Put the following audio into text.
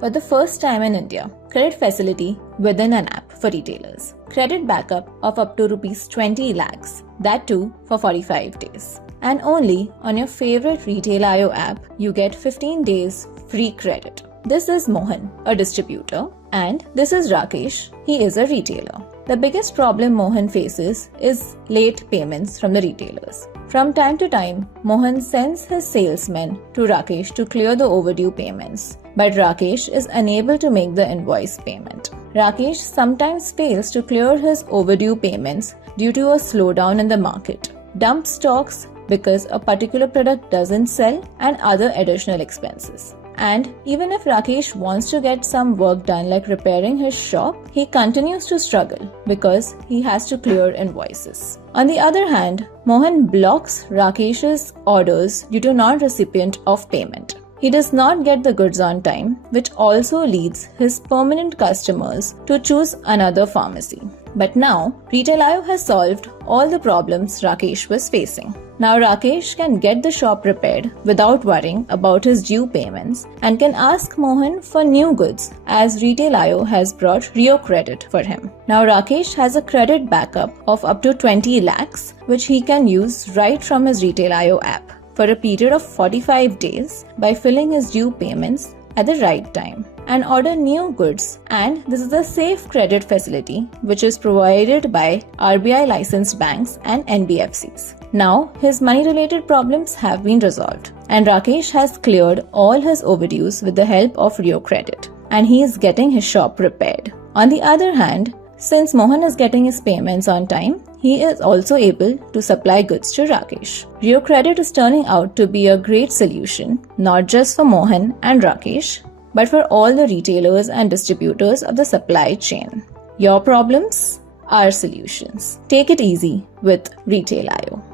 For the first time in India, credit facility within an app for retailers. Credit backup of up to Rs 20 lakhs, that too for 45 days. And only on your favorite Retailio app, you get 15 days free credit. This is Mohan, a distributor, and this is Rakesh, he is a retailer. The biggest problem Mohan faces is late payments from the retailers. From time to time, Mohan sends his salesmen to Rakesh to clear the overdue payments, but Rakesh is unable to make the invoice payment. Rakesh sometimes fails to clear his overdue payments due to a slowdown in the market, dump stocks because a particular product doesn't sell, and other additional expenses. And even if Rakesh wants to get some work done like repairing his shop, he continues to struggle because he has to clear invoices. On the other hand, Mohan blocks Rakesh's orders due to non-recipient of payment. He does not get the goods on time, which also leads his permanent customers to choose another pharmacy. But now, Retailio has solved all the problems Rakesh was facing. Now Rakesh can get the shop repaired without worrying about his due payments and can ask Mohan for new goods as Retailio has brought RioCredit for him. Now Rakesh has a credit backup of up to 20 lakhs which he can use right from his Retailio app for a period of 45 days by filling his due payments at the right time and order new goods, and this is a safe credit facility which is provided by RBI licensed banks and NBFCs. Now his money related problems have been resolved and Rakesh has cleared all his overdues with the help of RioCredit and he is getting his shop repaired. On the other hand, since Mohan is getting his payments on time, he is also able to supply goods to Rakesh. RioCredit is turning out to be a great solution, not just for Mohan and Rakesh, but for all the retailers and distributors of the supply chain. Your problems, our solutions. Take it easy with Retailio.